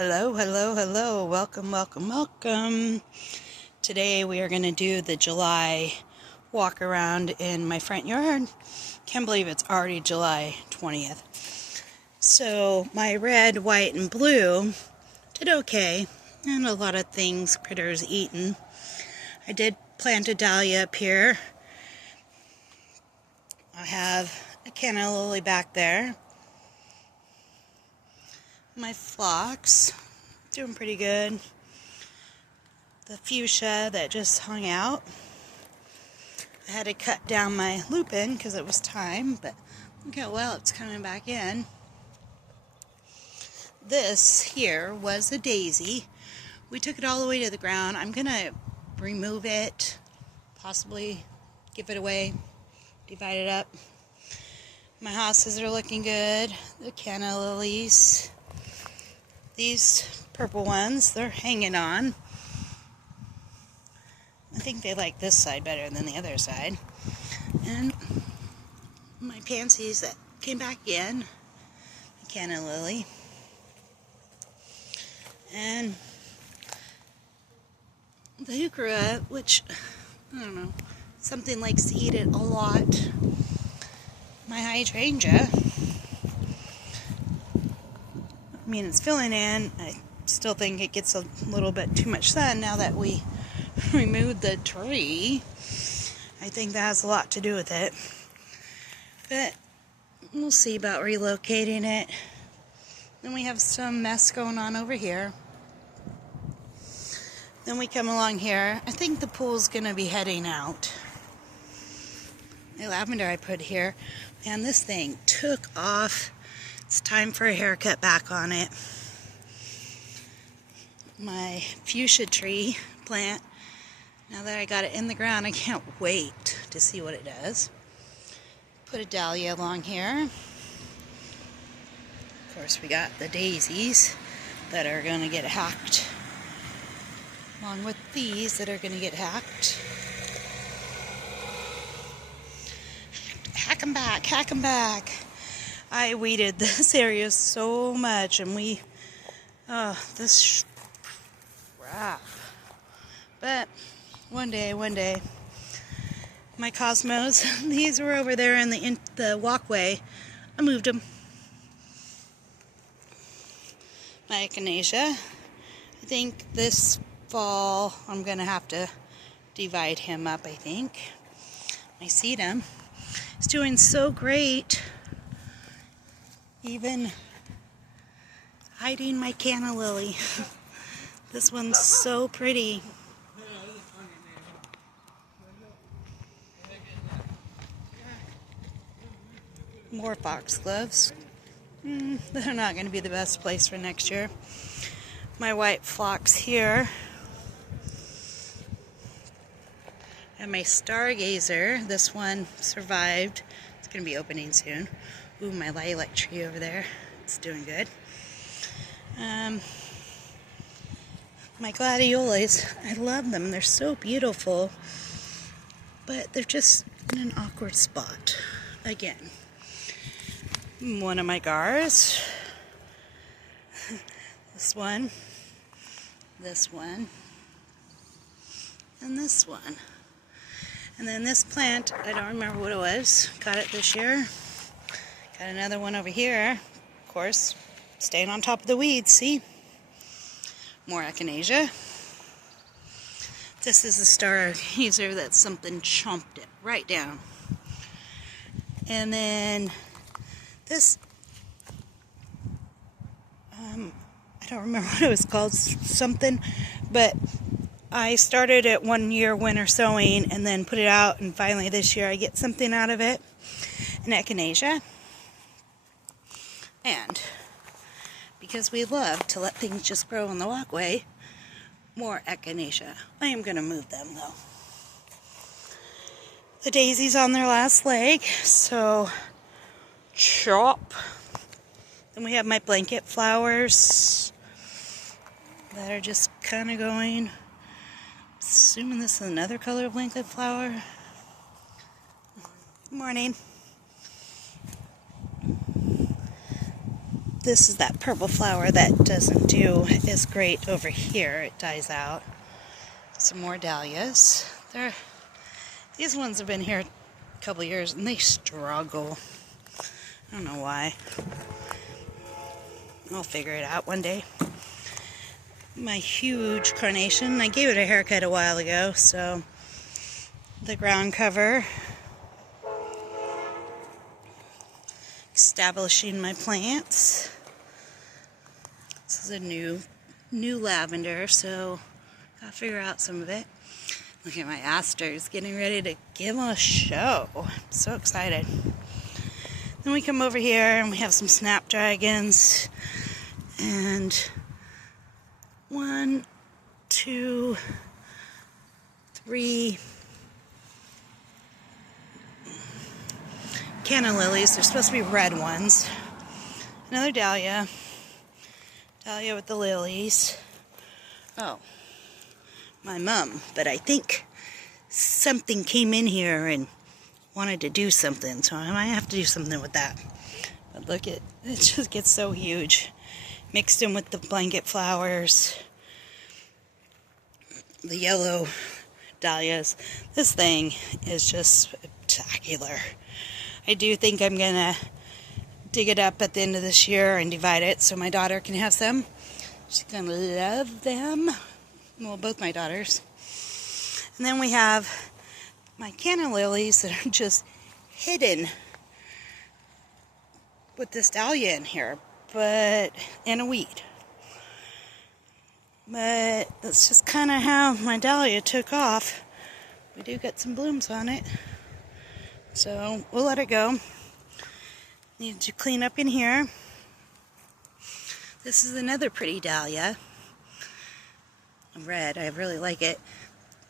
Hello, hello, hello. Welcome, welcome, welcome. Today we are going to do the July walk around in my front yard. Can't believe it's already July 20th. So my red, white, and blue did okay. And a lot of things, critters eaten. I did plant a dahlia up here. I have a canna lily back there. My phlox, doing pretty good. The fuchsia that just hung out. I had to cut down my lupin because it was time, but look how well it's coming back in. This here was a daisy. We took it all the way to the ground. I'm going to remove it, possibly give it away, divide it up. My hostas are looking good. The canna lilies. These purple ones, they're hanging on. I think they like this side better than the other side. And my pansies that came back in, the canna lily. And the heuchera, which, I don't know, something likes to eat it a lot. My hydrangea. I mean, it's filling in. I still think it gets a little bit too much sun now that we removed the tree. I think that has a lot to do with it. But we'll see about relocating it. Then we have some mess going on over here. Then we come along here. I think the pool's going to be heading out. The lavender I put here. Man, this thing took off. It's time for a haircut back on it. My fuchsia tree plant, now that I got it in the ground, I can't wait to see what it does. Put a dahlia along here. Of course, we got the daisies that are going to get hacked, along with these that are going to get hacked. Hack them back, hack them back. I weeded this area so much, and this crap. But one day, my cosmos, these were over there in the walkway. I moved them. My echinacea, I think this fall I'm gonna have to divide him up. I think my sedum is doing so great. Even hiding my canna lily. This one's so pretty. More foxgloves. They're not going to be the best place for next year. My white phlox here. And my stargazer. This one survived. It's going to be opening soon. Ooh, my lilac tree over there. It's doing good. My gladiolas, I love them. They're so beautiful. But they're just in an awkward spot. Again. One of my gars. This one. This one. And this one. And then this plant, I don't remember what it was. Got it this year. Got another one over here, of course, staying on top of the weeds, see? More echinacea. This is a stargazer that something chomped it right down. And then this, I don't remember what it was called, something, but I started it one year winter sowing and then put it out, and finally this year I get something out of it, an echinacea. And because we love to let things just grow on the walkway, more echinacea. I am going to move them though. The daisy's on their last leg, so chop. Then we have my blanket flowers that are just kind of going. Assuming this is another color of blanket flower. Good morning. This is that purple flower that doesn't do as great over here. It dies out. Some more dahlias. These ones have been here a couple years and they struggle. I don't know why. I'll figure it out one day. My huge carnation. I gave it a haircut a while ago, so the ground cover. Establishing my plants. This is a new lavender, so gotta figure out some of it. Look at my asters getting ready to give them a show. I'm so excited. Then we come over here and we have some snapdragons. And 1, 2, 3 canna lilies. They're supposed to be red ones. Another dahlia. Dahlia with the lilies. Oh, my mom. But I think something came in here and wanted to do something, so I might have to do something with that. But look, it just gets so huge. Mixed in with the blanket flowers. The yellow dahlias. This thing is just spectacular. I do think I'm gonna dig it up at the end of this year and divide it so my daughter can have some. She's gonna love them. Well, both my daughters. And then we have my canna lilies that are just hidden with this dahlia in here, and a weed. But that's just kind of how my dahlia took off. We do get some blooms on it. So we'll let it go. Need to clean up in here. This is another pretty dahlia. Red, I really like it.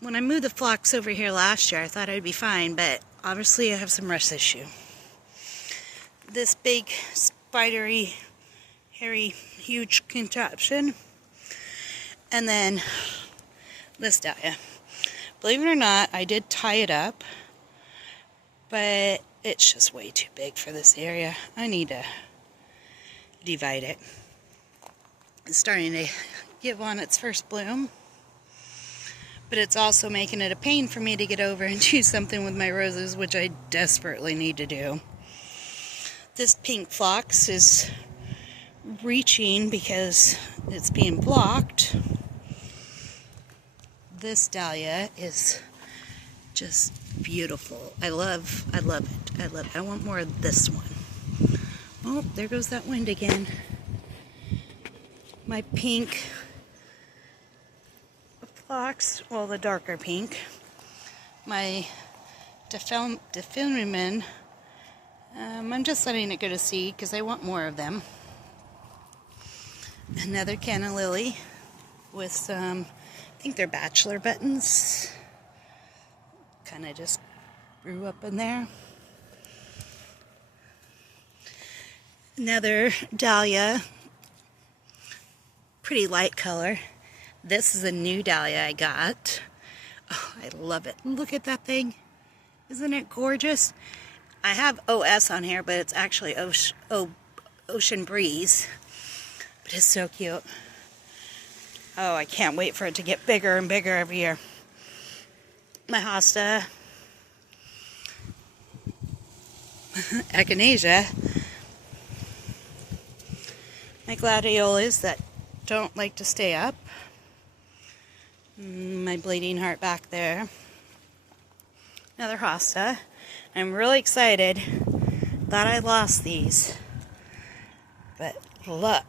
When I moved the phlox over here last year, I thought I'd be fine, but obviously I have some rust issue. This big, spidery, hairy, huge contraption. And then this dahlia. Believe it or not, I did tie it up, but it's just way too big for this area. I need to divide it. It's starting to give on its first bloom, but it's also making it a pain for me to get over and do something with my roses, which I desperately need to do. This pink phlox is reaching because it's being blocked. This dahlia is just beautiful. I love it. I want more of this one. Oh, there goes that wind again. My pink phlox, well, the darker pink. My defilament. I'm just letting it go to seed because I want more of them. Another canna lily with some, I think they're bachelor buttons. Kind of just grew up in there. Another dahlia, pretty light color. This is a new dahlia I got. Oh, I love it. Look at that thing. Isn't it gorgeous? I have OS on here, but it's actually Ocean Breeze. But it's so cute. Oh, I can't wait for it to get bigger and bigger every year. My hosta, echinacea, my gladiolas that don't like to stay up, my bleeding heart back there, another hosta. I'm really excited. Thought I lost these, but look,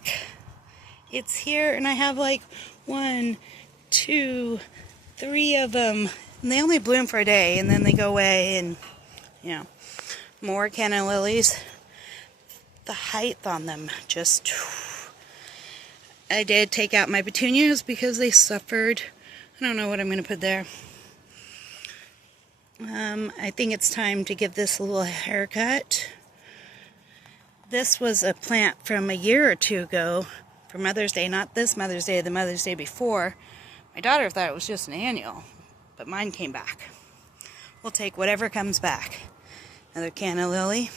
it's here, and I have like 1, 2, 3 of them. And they only bloom for a day, and then they go away, and, you know, more canna lilies. The height on them, just... I did take out my petunias because they suffered. I don't know what I'm going to put there. I think it's time to give this a little haircut. This was a plant from a year or two ago for Mother's Day. Not this Mother's Day, the Mother's Day before. My daughter thought it was just an annual. But mine came back. We'll take whatever comes back. Another canna lily.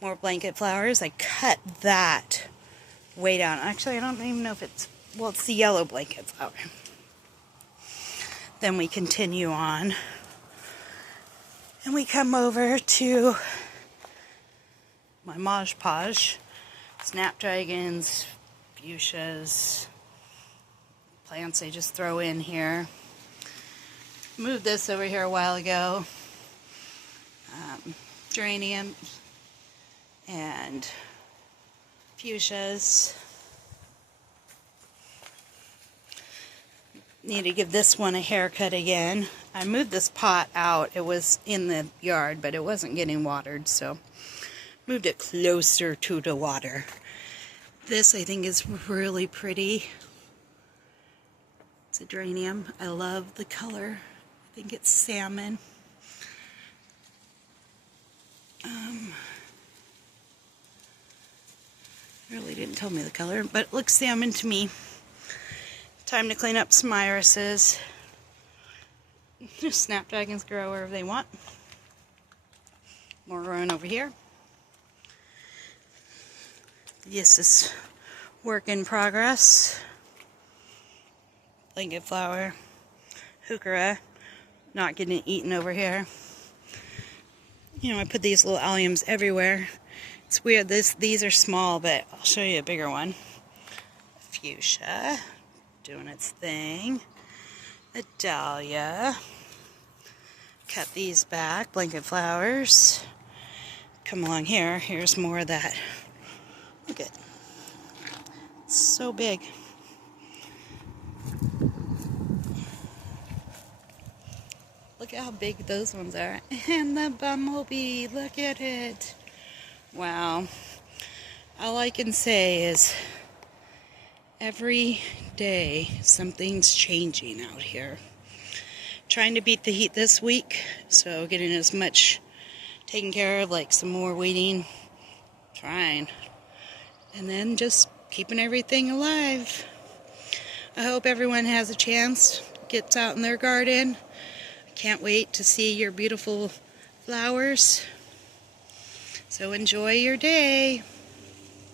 More blanket flowers. I cut that way down. Actually, I don't even know if it's, well, it's the yellow blanket flower. Then we continue on. And we come over to my Mod Podge. Snapdragons, fuchsias, plants I just throw in here. Moved this over here a while ago. Geranium and fuchsias. Need to give this one a haircut again. I moved this pot out. It was in the yard, but it wasn't getting watered, so moved it closer to the water. This I think is really pretty. It's a geranium. I love the color. I think it's salmon. Really didn't tell me the color, but it looks salmon to me. Time to clean up some irises. Snapdragons grow wherever they want. More growing over here. This is work in progress. Blanket flower. Heuchera. Not getting eaten over here. You know, I put these little alliums everywhere. It's weird, these are small, but I'll show you a bigger one. Fuchsia, doing its thing. A dahlia. Cut these back, blanket flowers. Come along here, here's more of that. Look at it. It's so big. Look at how big those ones are. And the bumblebee, look at it. Wow. All I can say is every day something's changing out here. Trying to beat the heat this week, so getting as much taken care of, like some more weeding. Trying. And then just keeping everything alive. I hope everyone has a chance, gets out in their garden. Can't wait to see your beautiful flowers. So enjoy your day.